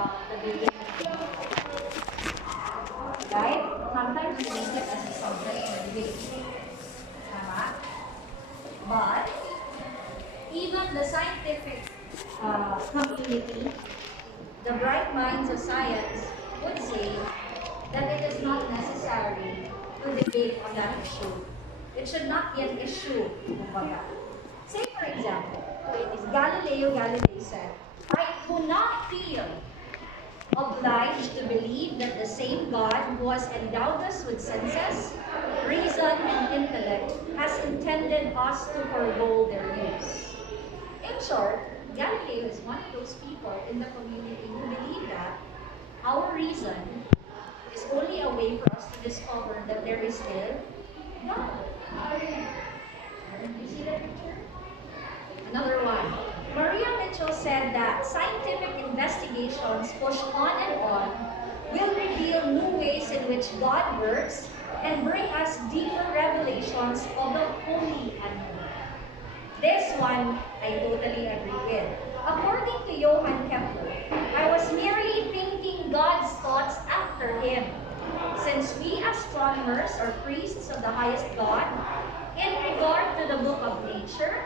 about the building of the temple. Right? Sometimes we make it as a subject for debate. Tama? But even the scientific community, the bright minds of science would say that it is not necessary to debate on that issue. It should not be an issue. Kumbaga. Say for example, it is Galileo Galilei said, I do not feel obliged to believe that the same God who has endowed us with senses, reason, and intellect has intended us to forego their use. In short, Galileo is one of those people in the community who believe that our reason is only a way for us to discover that there is still God. You see that picture? Another one. Maria Mitchell said that scientific investigations pushed on and on will reveal new ways in which God works and bring us deeper revelations of the holy unknown. This one I totally agree with. According to Johann Kepler, I was merely thinking God's thoughts after him. Since we astronomers are priests of the highest God, in regard to the book of nature,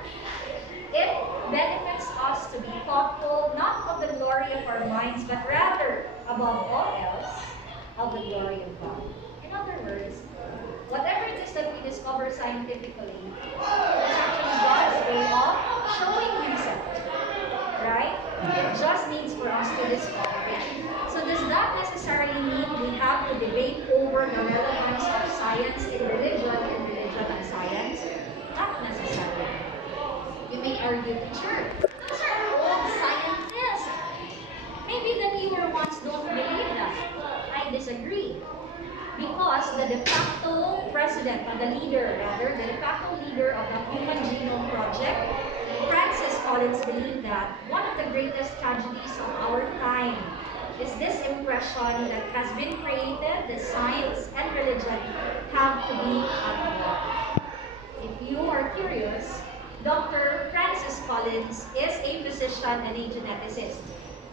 it benefits us to be thoughtful not of the glory of our minds, but rather, above all else, of the glory of God. In other words, whatever it is that we discover scientifically, it's actually God's way of showing Himself. Right? It just needs for us to discover it. So does that necessarily mean we have to debate over the relevance of science in religion and religion and science? Not necessarily. You may argue, teacher, those are old scientists. Maybe the newer ones don't believe that. I disagree. Because the de facto president, or the leader rather, the de facto leader of the Human Genome Project, Francis Collins, believed that one of the greatest tragedies of our time is this impression that has been created that science and religion have to be at war. If you are curious, Dr. Francis Collins is a physician and a geneticist.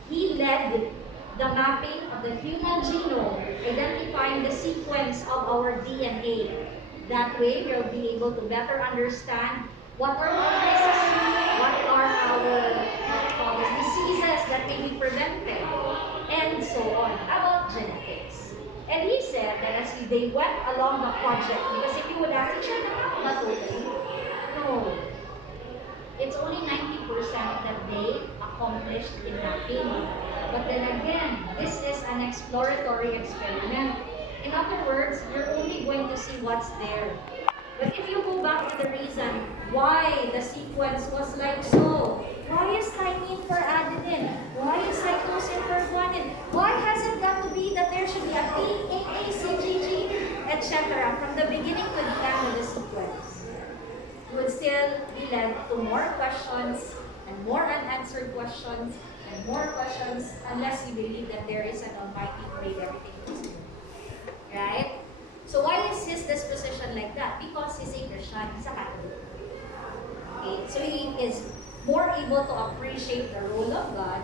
He led the mapping of the human genome, identifying the sequence of our DNA. That way, we'll be able to better understand what are our risks, what are our diseases that may be prevented, and so on, about genetics. And he said that as they went along the project, because if you would ask, teacher, not totally, no. It's only 90% that they accomplished in mapping. But then again, this is an exploratory experiment. In other words, you're only going to see what's there. But if you go back to the reason why the sequence was like so, why is thymine for adenine? Why is cytosine for guanine? Why has it got to be that there should be a T, A, A, C, G, G, etc. from the beginning to the end of the sequence? You would still be led to more questions and more unanswered questions and more questions unless you believe that there is an Almighty who made everything possible. Right? So why is his disposition like that? Because he's a Christian, he's a Catholic. Okay? So he is more able to appreciate the role of God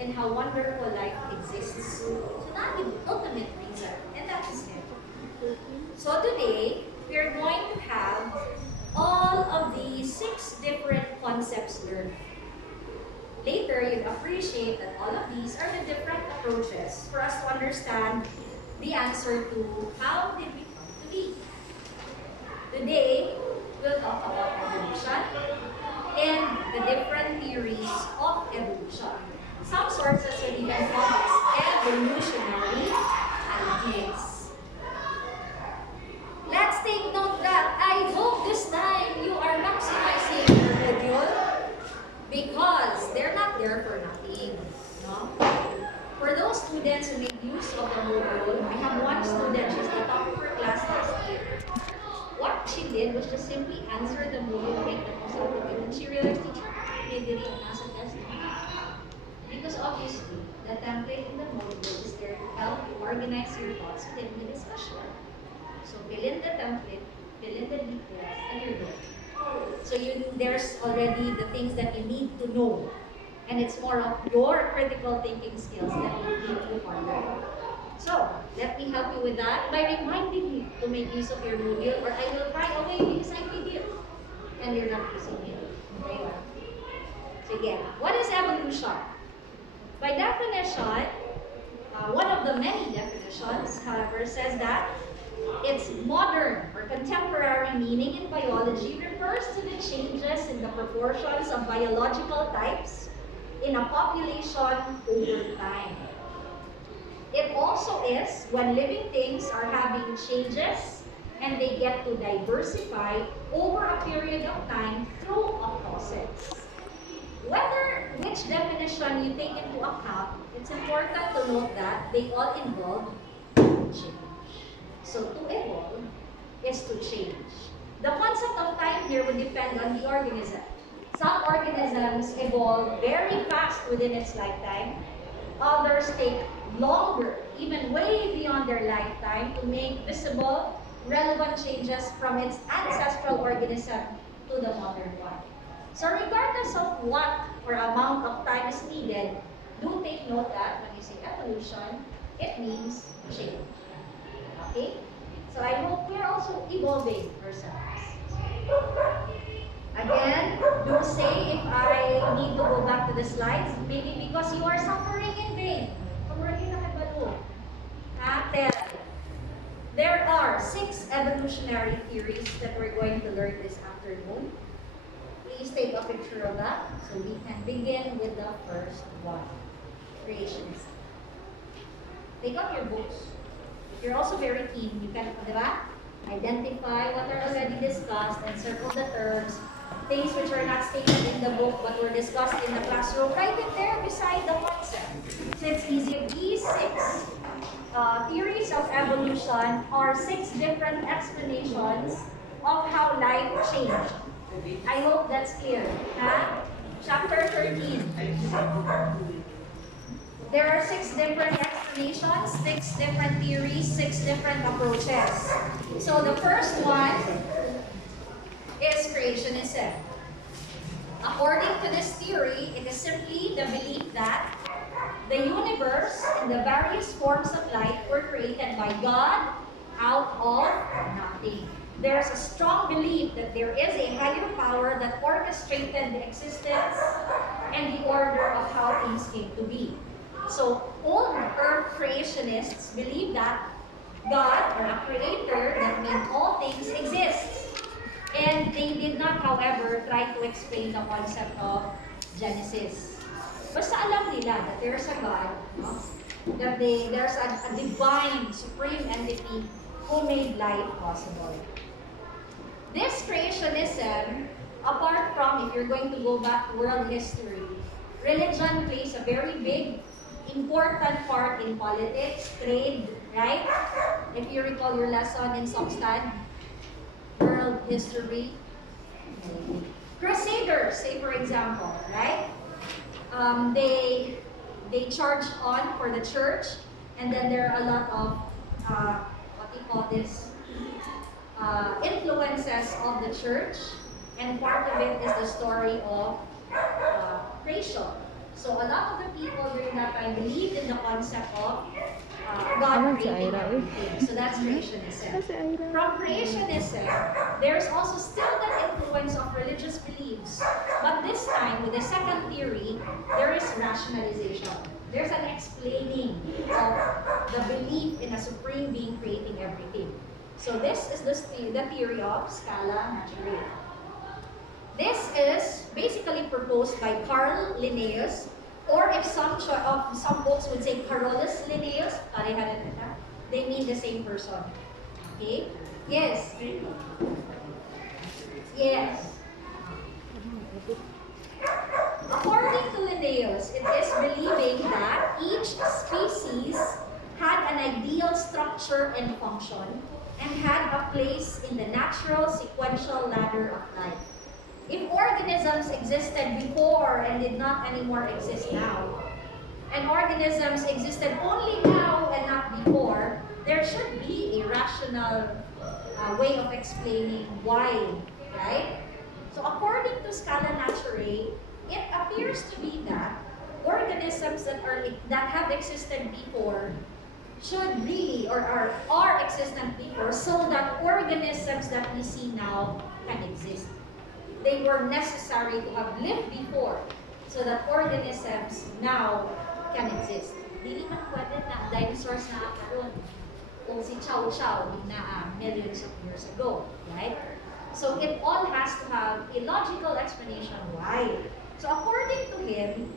and how wonderful life exists. So that's the ultimate reason, and that is it. So today, we are going to have all of the 6 different concepts learned. Later, you'll appreciate that all of these are the different approaches for us to understand the answer to how did we come to be. Today, we'll talk about evolution and the different theories of evolution. Some sources will even call this evolutionary antics. Let's take note that I hope this time you are maximizing your module because they're not there for nothing. No? For those students who make use of the module, we have one student, she's the top of her class last year. What she did was just simply answer the module, make the most out of it, and she realized, teacher, they didn't answer test. Because obviously, the template in the module is there to help you organize your thoughts within the discussion. So fill in the template, fill in the details, and you're good. So there's already the things that you need to know And it's more of your critical thinking skills that will lead you further. So, let me help you with that by reminding you to make use of your module, or I will cry away because I need you. And you're not using it. Okay? So again, what is evolution? By definition, one of the many definitions, however, says that its modern or contemporary meaning in biology refers to the changes in the proportions of biological types in a population over time. It also is when living things are having changes and they get to diversify over a period of time through a process. Whether which definition you take into account, it's important to note that they all involve change. So to evolve is to change. The concept of time here would depend on the organism. Some organisms evolve very fast within its lifetime. Others take longer, even way beyond their lifetime, to make visible, relevant changes from its ancestral organism to the modern one. So regardless of what or amount of time is needed, do take note that when you say evolution, it means change. Okay? So I hope we're also evolving ourselves. Again, do say if I need to go back to the slides, maybe because you are suffering in vain. There are 6 evolutionary theories that we're going to learn this afternoon. Please take a picture of that so we can begin with the first one, creationism. Take out your books. If you're also very keen, you can, identify what are already discussed and circle the terms, things which are not stated in the book but were discussed in the classroom. Write it there beside the concept. So it's easy. These 6 theories of evolution are 6 different explanations of how life changed. I hope that's clear. Chapter 13. There are 6 different explanations, 6 different theories, 6 different approaches. So the first one is creationism. According to this theory, it is simply the belief that the universe and the various forms of life were created by God out of nothing. There's a strong belief that there is a higher power that orchestrated the existence and the order of how things came to be. So, old earth creationists believe that God, or a creator, that made all things exist. And they did not, however, try to explain the concept of Genesis. Basta alam nila that there's a God, no? That there's a divine, supreme entity who made life possible. This creationism, apart from, if you're going to go back to world history, religion plays a very big, important part in politics, trade, right? If you recall your lesson in Sokstad, world history. Crusaders, say for example, right? They charge on for the church, and then there are a lot of, what do you call this? Influences of the church, and part of it is the story of creation. So a lot of the people during that time believed in the concept of God creating everything. So that's creationism. From creationism, there's also still the influence of religious beliefs. But this time, with the second theory, there is rationalization. There's an explaining of the belief in a supreme being creating everything. So this is the theory of scala naturae. This is basically proposed by Carl Linnaeus, or if some books would say Carolus Linnaeus, they mean the same person. Okay? Yes. Yes. According to Linnaeus, it is believing that each species had an ideal structure and function and had a place in the natural sequential ladder of life. If organisms existed before and did not anymore exist now, and organisms existed only now and not before, there should be a rational way of explaining why, right? So according to Scala Naturae, it appears to be that organisms that have existed before should really or are existent before so that organisms that we see now can exist. They were necessary to have lived before so that organisms now can exist. Dili man pwede na dinosaurs na karon o si Chow Chow na millions of years ago, right? So it all has to have a logical explanation why. So according to him,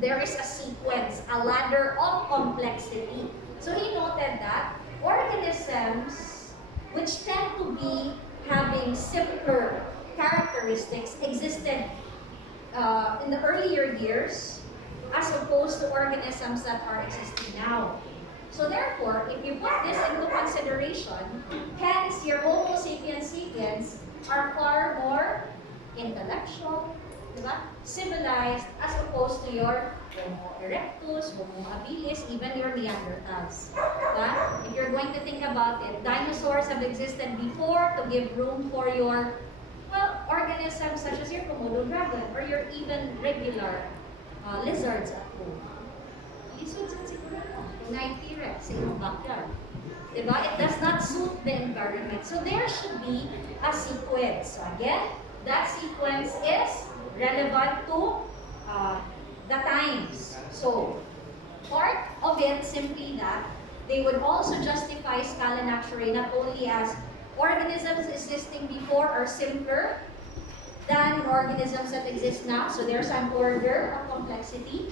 there is a sequence, a ladder of complexity. So he noted that organisms which tend to be having simpler characteristics existed in the earlier years as opposed to organisms that are existing now. So therefore, if you put this into consideration, hence your Homo sapiens sapiens are far more intellectual, diba? Civilized, as opposed to your Homo erectus, Homo habilis, even your Neanderthals. Diba? If you're going to think about it, dinosaurs have existed before to give room for your, well, organisms such as your Komodo dragon or your even regular lizards at home. Lizards at siguro, Night T-Rex sa iyong backyard. Diba? It does not suit the environment. So there should be a sequence. So again, that sequence is relevant to the times. So part of it simply that they would also justify Scala Naturae not only as organisms existing before are simpler than organisms that exist now. So there's an order of complexity.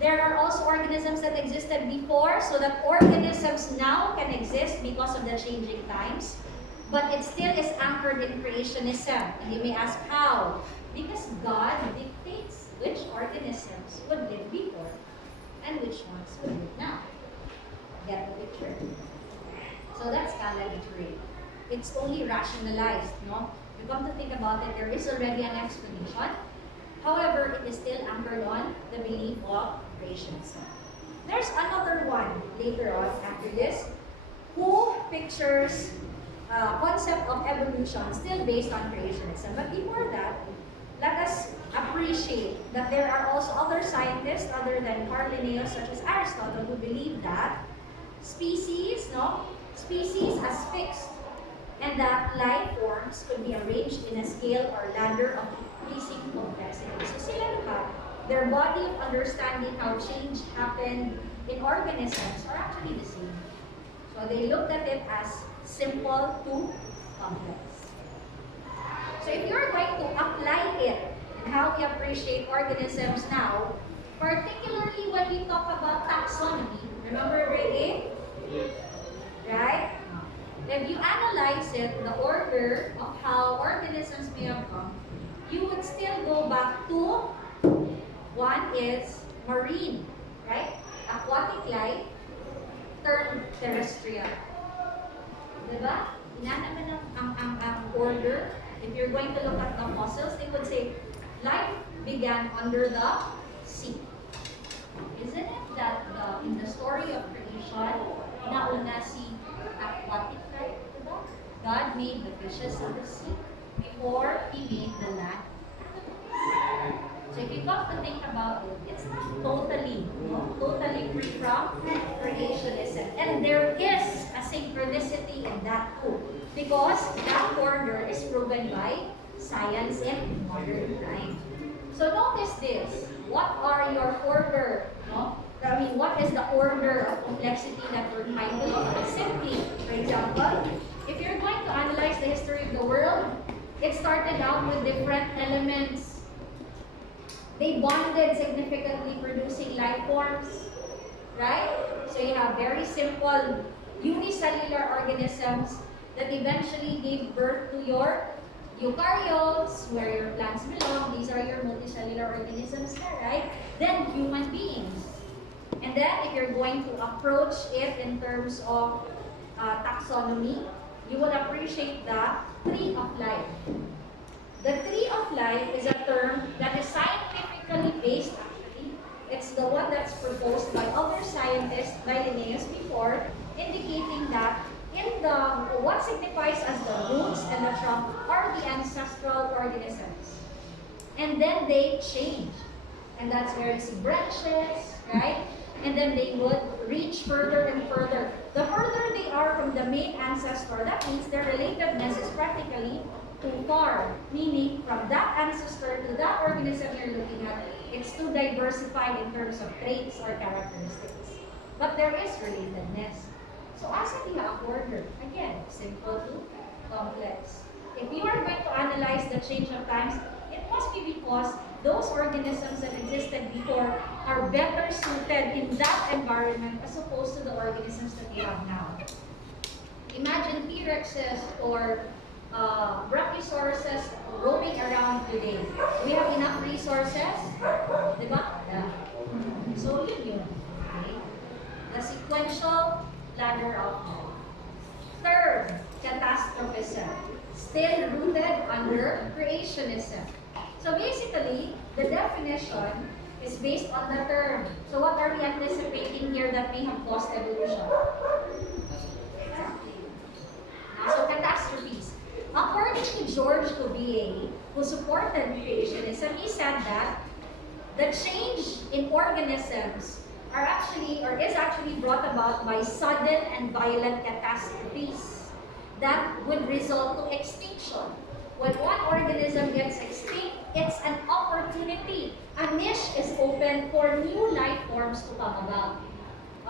There are also organisms that existed before, so that organisms now can exist because of the changing times. But it still is anchored in creationism. And you may ask how? Because God dictates which organisms would live before and which ones would live now. Get the picture? So that's Scala Naturae. It's only rationalized, no? You come to think about it, there is already an explanation. However, it is still anchored on the belief of creationism. There's another one later on after this who pictures concept of evolution still based on creationism. But before that, let us appreciate that there are also other scientists other than Carl Linnaeus, such as Aristotle, who believe that species as fixed, and that life forms could be arranged in a scale or ladder of increasing complexity. So sila lahat, their body of understanding how change happened in organisms are actually the same. So they looked at it as simple to complex. So if you're going to apply it in how we appreciate organisms now, particularly when we talk about taxonomy, remember grade 8? Right? If you analyze it, the order of how organisms may have come, you would still go back to one is marine, right? Aquatic life, term terrestrial. Diba? Yan naman ang order. If you're going to look at the fossils, they would say, life began under the sea. Isn't it that in the story of creation, nauna si aquatic life, diba? God made the fishes of the sea before He made the land. So if you come to think about it, it's not totally free from creationism. And there is a synchronicity in that too. Because that order is proven by science and modern time. So notice this. What are your order? No? I mean, what is the order of complexity that we're trying to look at? Simply, for example, if you're going to analyze the history of the world, it started out with different elements. They bonded significantly, producing life forms, right? So you have very simple unicellular organisms that eventually gave birth to your eukaryotes, where your plants belong. These are your multicellular organisms, right? Then human beings. And then if you're going to approach it in terms of taxonomy, you will appreciate the tree of life. The tree of life is a term that is scientifically based actually. It's the one that's proposed by other scientists, by Linnaeus before, indicating that what signifies as the roots and the trunk are the ancestral organisms. And then they change. And that's where you see branches, right? And then they would reach further and further. The further they are from the main ancestor, that means their relatedness is practically too far. Meaning, from that ancestor to that organism you're looking at, it's too diversified in terms of traits or characteristics. But there is relatedness. So asa diha ang order? Again, simple to complex. If you are going to analyze the change of times, it must be because those organisms that existed before are better suited in that environment as opposed to the organisms that we have now. Imagine T-Rexes or Brachiosauruses roaming around today. Do we have enough resources? Diba? Yeah. So yun yun. Okay? The sequential ladder of life. Third, catastrophism. Still rooted under creationism. So basically, the definition is based on the term. So what are we anticipating here that may have caused evolution? So catastrophes. According to George Cuvier, who supported creationism, he said that the change in organisms are actually, or is actually brought about by sudden and violent catastrophes that would result to extinction. When one organism gets extinct, it's an opportunity. A niche is open for new life forms to come about.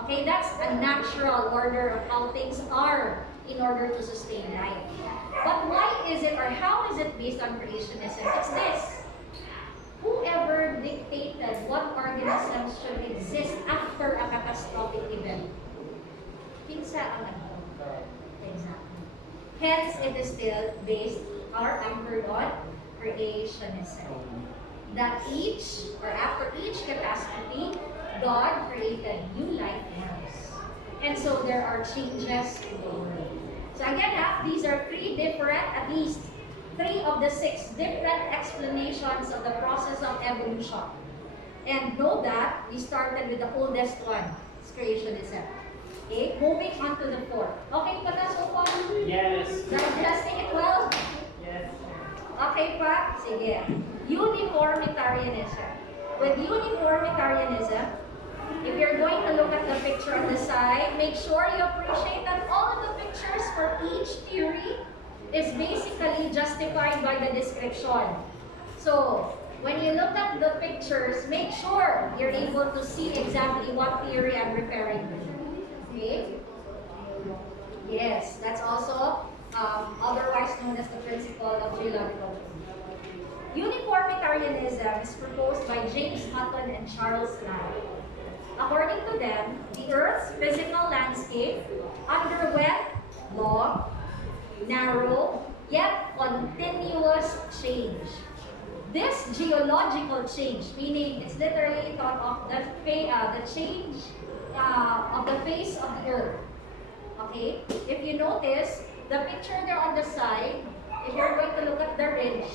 Okay, that's a natural order of how things are in order to sustain life. But why is it, or how is it based on creationism? It's this. Whoever dictated what organisms should exist after a catastrophic event? Pinsa ang nagpunta. Exactly. Hence, it is still based or anchored on creationism. That each, or after each catastrophe, God created new life forms. And so there are changes in the world. So again, these are three different, at least three of the six different explanations of the process of evolution. And know that we started with the oldest one, it's creationism. Okay, moving on to the fourth. Okay pa na so far? Yes. Digesting it well? Yes. Okay pa? Sige. Uniformitarianism. With uniformitarianism, if you're going to look at the picture on the side, make sure you appreciate that all of the pictures for each theory is basically justified by the description. So, when you look at the pictures, make sure you're able to see exactly what theory I'm referring to. Okay? Yes, that's also otherwise known as the principle of geological change. Uniformitarianism is proposed by James Hutton and Charles Lyell. According to them, the Earth's physical landscape underwent long, narrow, yet continuous change. This geological change, meaning it's literally thought of the change of the face of the Earth. Okay? If you notice, the picture there on the side, if you're going to look at the ridge,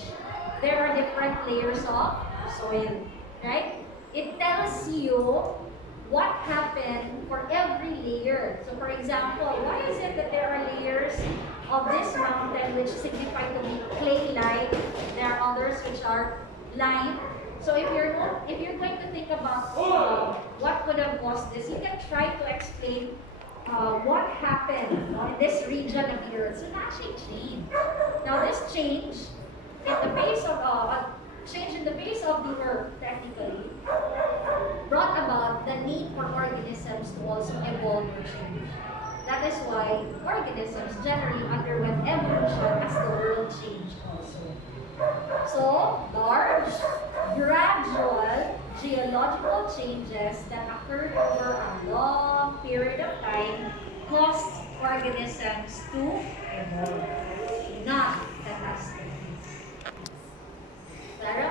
there are different layers of soil. Right? It tells you what happened for every layer. So for example, why is it that there are layers of this mountain which signify to be clay-like? There are others which are lime. So if you're going to think about what could have caused this, you can try to explain what happened in this region of the Earth. So it actually changed. Now this change in the face of the Earth, technically, brought about the need for organisms to also evolve or change. That is why organisms generally underwent evolution as the world changed also. So, large, gradual geological changes that occurred over a long period of time caused organisms to evolve, not catastrophes. Clara?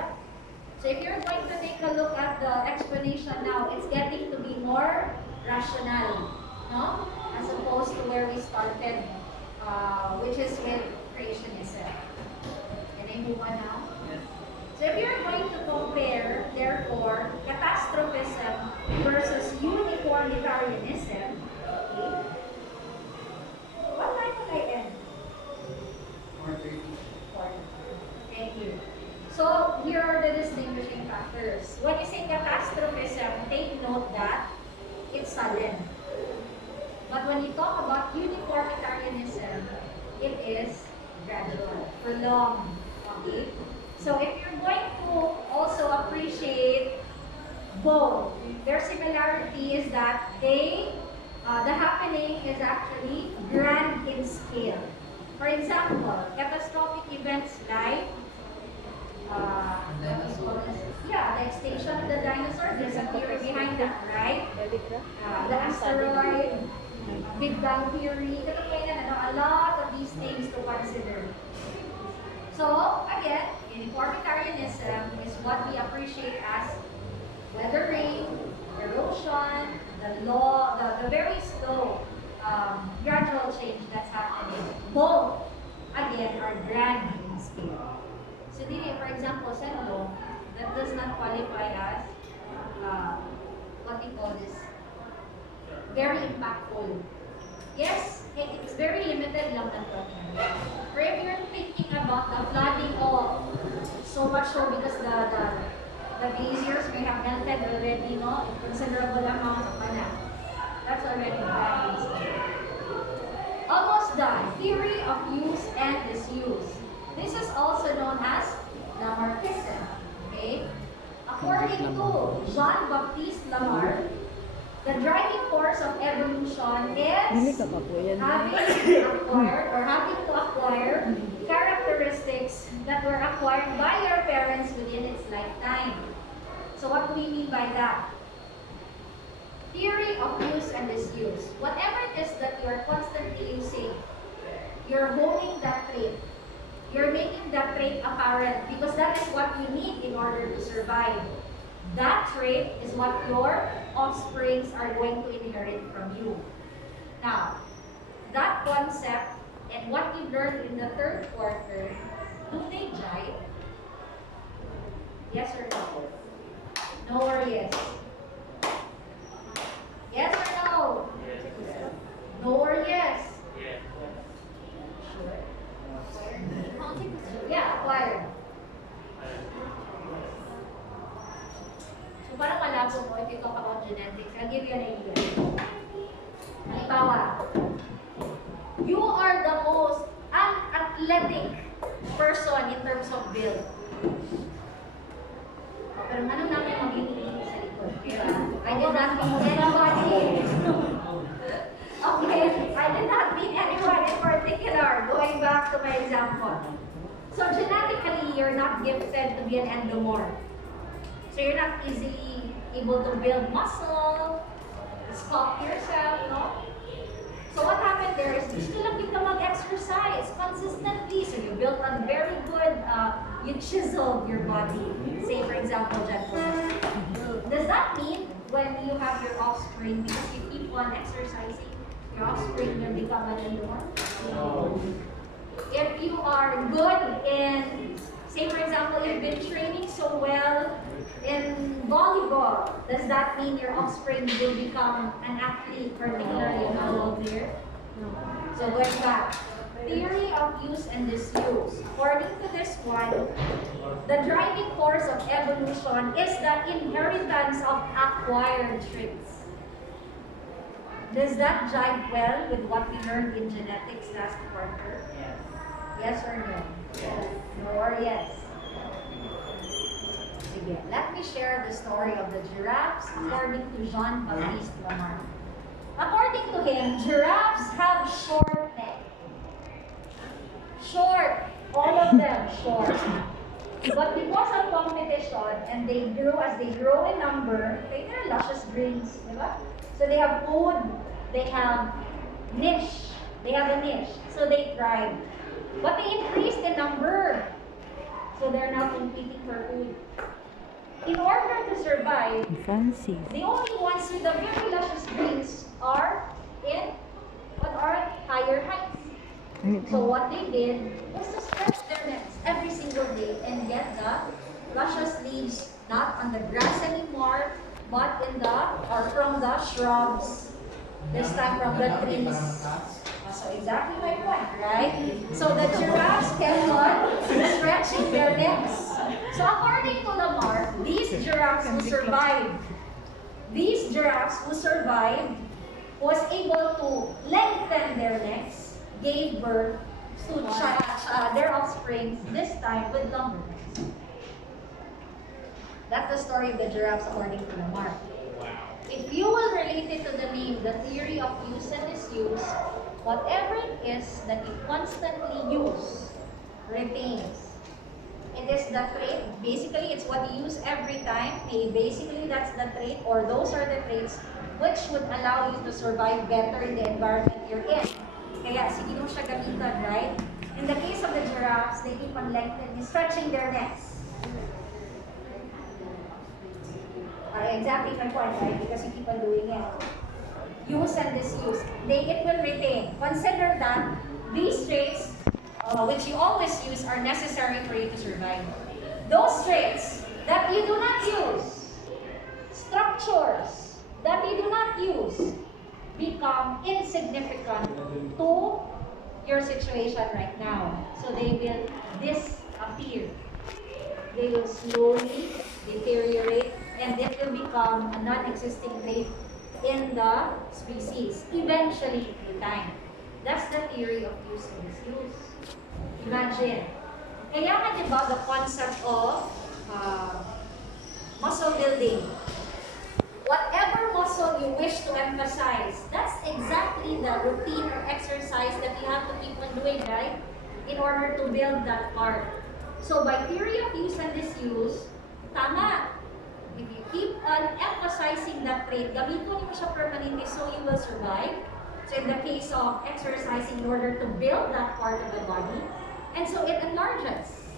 So if you're going to take a look at the explanation now, it's getting to be more rational, no? As opposed to where we started, which is with creationism. Can I move on now? Yes. So if you're going to compare, therefore, catastrophism versus uniformitarianism, okay? What time will I end? 4:30. Thank you. So here are the sudden. But when you talk about uniformitarianism, it is gradual, prolonged. Okay? So if you're going to also appreciate both, their similarity is that the happening is actually grand in scale. For example, catastrophic events like the extinction of the dinosaurs, there's a theory behind that, right? The asteroid, Big Bang Theory, a lot of these things to consider. So, again, uniformitarianism is what we appreciate as weathering, erosion, the very slow, gradual change that's happening. Both, again, are grand in scale. So, for example, Senlo, that does not qualify as, what we call this, very impactful. Yes, it's very limited lang ng flooding. Or if you're thinking about the flooding so much so because the glaciers may have melted already, no? A considerable amount of mana. That's already bad. Almost done. Theory of use and disuse. This is also known as Lamarckism. Okay? According to Jean-Baptiste Lamarck, the driving force of evolution is having to acquire characteristics that were acquired by your parents within its lifetime. So what do we mean by that? Theory of use and disuse. Whatever it is that you are constantly using, you're holding that trait. You're making that trait apparent because that is what you need in order to survive. That trait is what your offsprings are going to inherit from you. Now, that concept and what you learned in the third quarter, do they jive? Yes or no? No or yes? Yes or no? No or yes? Sure. Yeah, acquired. So parang malabo mo if you talk about genetics. I'll give you an idea. Halimbawa, you are the most unathletic person in terms of build. Pero ano namin magiging sa likod? I did not mean anybody. Okay, I did not mean anyone in particular. Going back to my example. So genetically, you're not gifted to be an endomorph. So you're not easily able to build muscle, sculpt yourself, no? So what happened there is gusto lang kita mag-exercise consistently. So you built a very good, you chiseled your body. Say for example, gentlemen. Does that mean when you have your offspring, because you keep on exercising, your offspring will become an endomorph? No. If you are good in, say for example, you've been training so well in volleyball, does that mean your offspring will become an athlete, particularly in volleyball player? No. So going back, theory of use and disuse. According to this one, the driving force of evolution is the inheritance of acquired traits. Does that jive well with what we learned in genetics last quarter? Yes. Yes or no? Yes. No or yes? Sige, let me share the story of the giraffes according to Jean-Baptiste Lamarck. According to him, giraffes have short neck. Short, all of them short. But because of competition, and they grew as they grow in number, they have luscious greens, diba? So they have food, they have niche, they have a niche, so they thrive. But they increased in number, so they're now competing for food. In order to survive, the only ones with the very luscious greens are in what are higher heights. So what they did was to stretch their necks every single day and get the luscious leaves not on the grass anymore, but from the shrubs. This time from the trees. So exactly my point, right? So the giraffes kept on stretching their necks. So according to Lamarck, these giraffes who survived these giraffes who survived was able to lengthen their necks, gave birth to their offspring, this time with longer necks. That's the story of the giraffes according to Lamarck. If you will relate it to the name, the theory of use and disuse, whatever it is that you constantly use retains. It is the trait. Basically, it's what you use every time. Basically, that's the trait, or those are the traits which would allow you to survive better in the environment you're in. Kaya, sige mo siya gamitan, right? In the case of the giraffes, they keep on lengthening, stretching their necks. Exactly my point, right? Because you keep on doing it. Use and disuse. It will retain. Consider that these traits, which you always use, are necessary for you to survive. Those traits that you do not use, structures that you do not use, become insignificant to your situation right now. So they will disappear. They will slowly deteriorate, and it will become a non-existing trait in the species, eventually through time. That's the theory of use and disuse. Imagine. Kaya nga diba the concept of muscle building. Whatever muscle you wish to emphasize, that's exactly the routine or exercise that you have to keep on doing, right? In order to build that part. So by theory of use and disuse, tama. If you keep on emphasizing that trait, gamitin mo siya permanently so you will survive. So in the case of exercising in order to build that part of the body, and so it enlarges.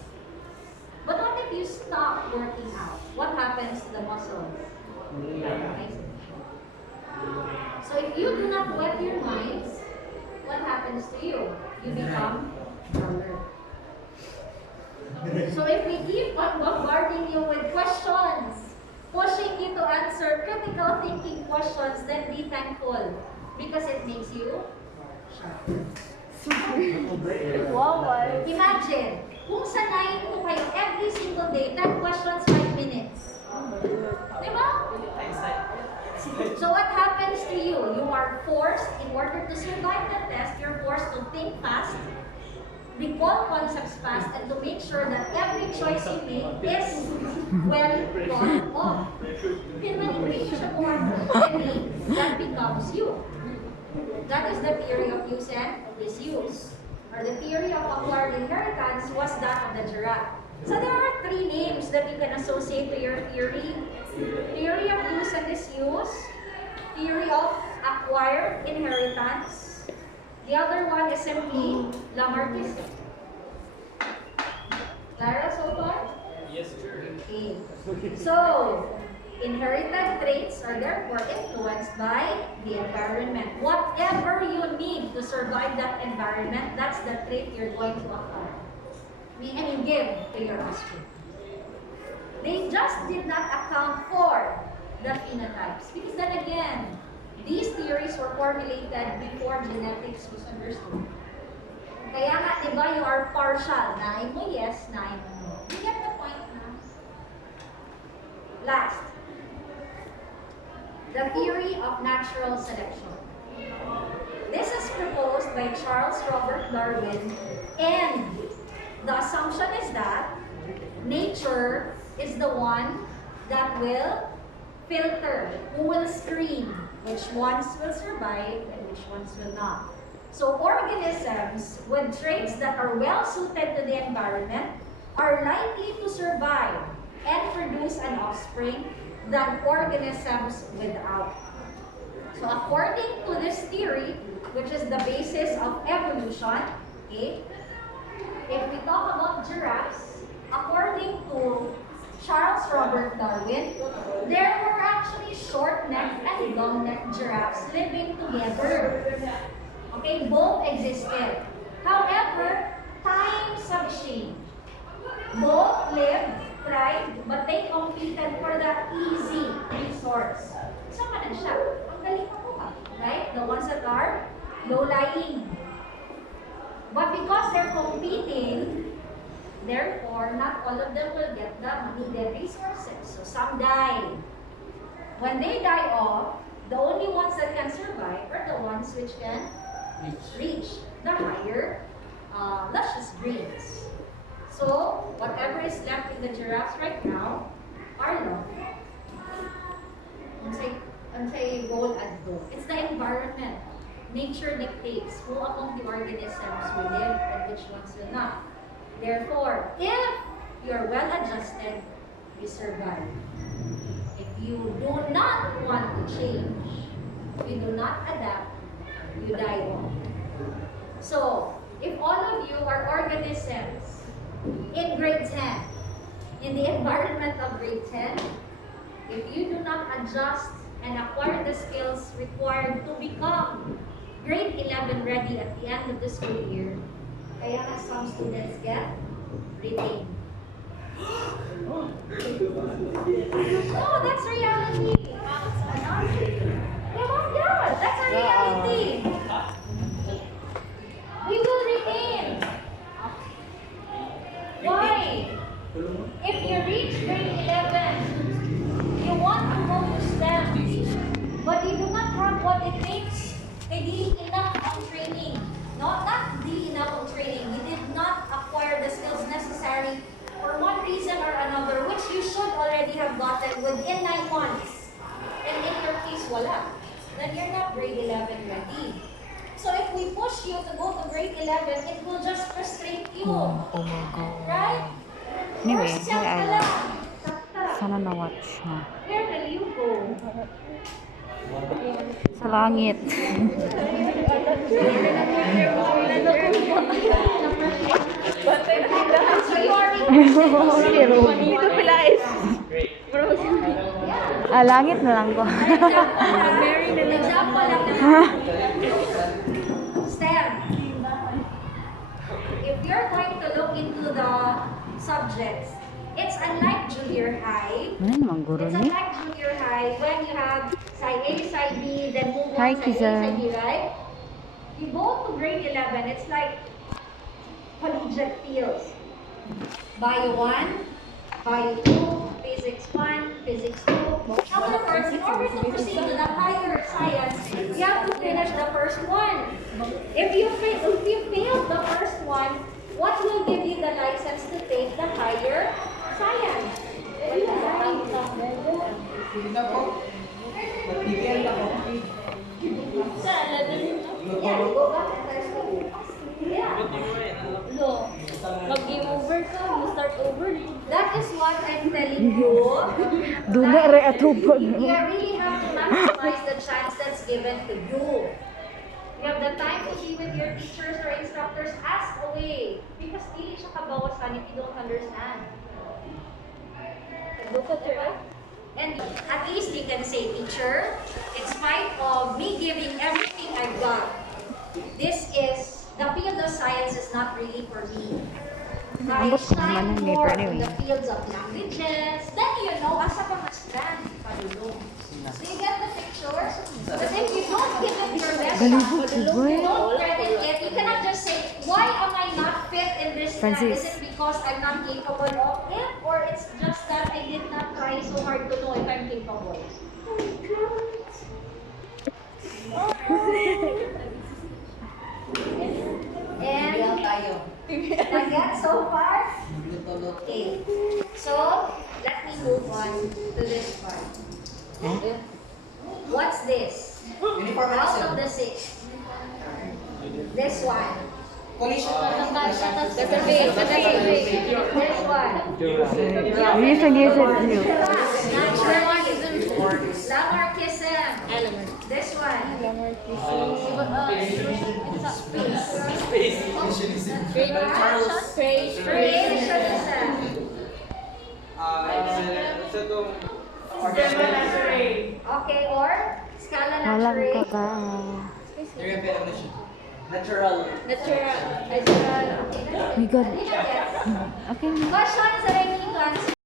But what if you stop working out? What happens to the muscles? So if you do not wet your minds, what happens to you? You become duller. So if we keep on bombarding you with questions, pushing you to answer critical thinking questions, then be thankful because it makes you sharper. Wow, Imagine, kung sanayin ko kayo every single day, 10 questions, 5 minutes. Diba? So what happens to you? You are forced, in order to survive the test, you're forced to think fast, recall concepts fast, and to make sure that every choice you make is well thought of. That becomes you. That is the theory of use and disuse. Or the theory of acquired inheritance was that of the giraffe. So there are 3 names that you can associate to your theory. Theory of use and disuse, theory of acquired inheritance. The other one is simply Lamarckism. Clara so far? Yes, sir. Okay. So, inherited traits are therefore influenced by the environment. Whatever you need to survive that environment, that's the trait you're going to acquire. And give to your offspring. They just did not account for the phenotypes. Because then again, these theories were formulated before genetics was understood. Kaya nga, di ba, you are partial. Nain mo yes, nain mo no. You get the point na? Last, the theory of natural selection. This is proposed by Charles Robert Darwin, and the assumption is that nature is the one that will filter, who will screen which ones will survive and which ones will not. So organisms with traits that are well suited to the environment are likely to survive and produce an offspring than organisms without. So according to this theory, which is the basis of evolution, okay, if we talk about giraffes, according to Charles Robert Darwin, there were actually short-necked and long-necked giraffes living together. Okay, both existed. However, times have changed. Both lived, thrived, but they competed for the easy resource. Sama na siya. Ang galing makuha, right? The ones that are low-lying. But because they're competing, therefore, not all of them will get the needed resources. So some die. when they die off, the only ones that can survive are the ones which can reach the higher luscious greens. So, whatever is left in the giraffes right now are long. Unsay role adto. It's the environment. Nature dictates who among the organisms will live and which ones will not. Therefore, if you're well adjusted, you survive. If you do not want to change, you do not adapt, you die off. So, if all of you are organisms in grade 10, in the environment of grade 10, if you do not adjust and acquire the skills required to become grade 11 ready at the end of the school year, kaya nga some students get retained. No, that's reality. Yeah, that's a reality. We will retain. Why? If you reach grade 11, you want to go to STEM, but you do not have what it takes, hindi enough on training. No, not the enough on training. You did not acquire the skills necessary for one reason or another, which you should already have gotten within 9 months. And in your case, wala. Then you're not grade 11 ready. So if we push you to go to grade 11, it will just frustrate you. Oh my God. Right? Anyway, First check hi, ka Ayla. lang. Sakta. Sana na-watch mo. Where will you go? Sa langit. So you are requested. Ito pala is. Langit na lang ko. Example lang naman. STEM. If you're going to look into the subjects, it's unlike junior high. Ano naman guro It's ni? unlike junior high when you have Sci A, Sci B, then move Hi, on Sci A, Kiza. Sci B, right? You go to grade 11, it's like collegiate fields. Bio 1, Bio 2, Physics 1, Physics 2. However, in order to proceed to the higher science, you have to finish the first one. If you fail the first one, what will give you the license to take the higher science? Yeah, you go back and test it. Yeah. Mag-game over ka, you start over. That is what I'm telling you. Duna re atubag. You really have to maximize the chance that's given to you. You have the time to be with your teachers or instructors, ask away. Because hindi siya kabawasan if you don't understand. Look at her. And at least you can say, teacher, in spite of me giving everything I've got, the field of science is not really for me. I Ambot ko shine naman ang more paper in anyway. the fields of languages. Then you know, asa ka ma-strand, padulong. So you get the picture? But if you don't give it your best Galibog shot, ko, you boy. don't credit it, you cannot just say, why am I not fit in this strand? Francis. Is it because I'm not capable of it? Or it's just that I did not try so hard to know if I'm capable? And nag-get so far? Okay. So, let me move on to this part. What's this? Out of the 6. This one. This one. Gisag-gisag niyo. Lamarckism. This one. Creationism. Okay, or Scala Walang Naturae. ka. Natural. Natural. My God. Yes. Okay. Questions that I need to answer.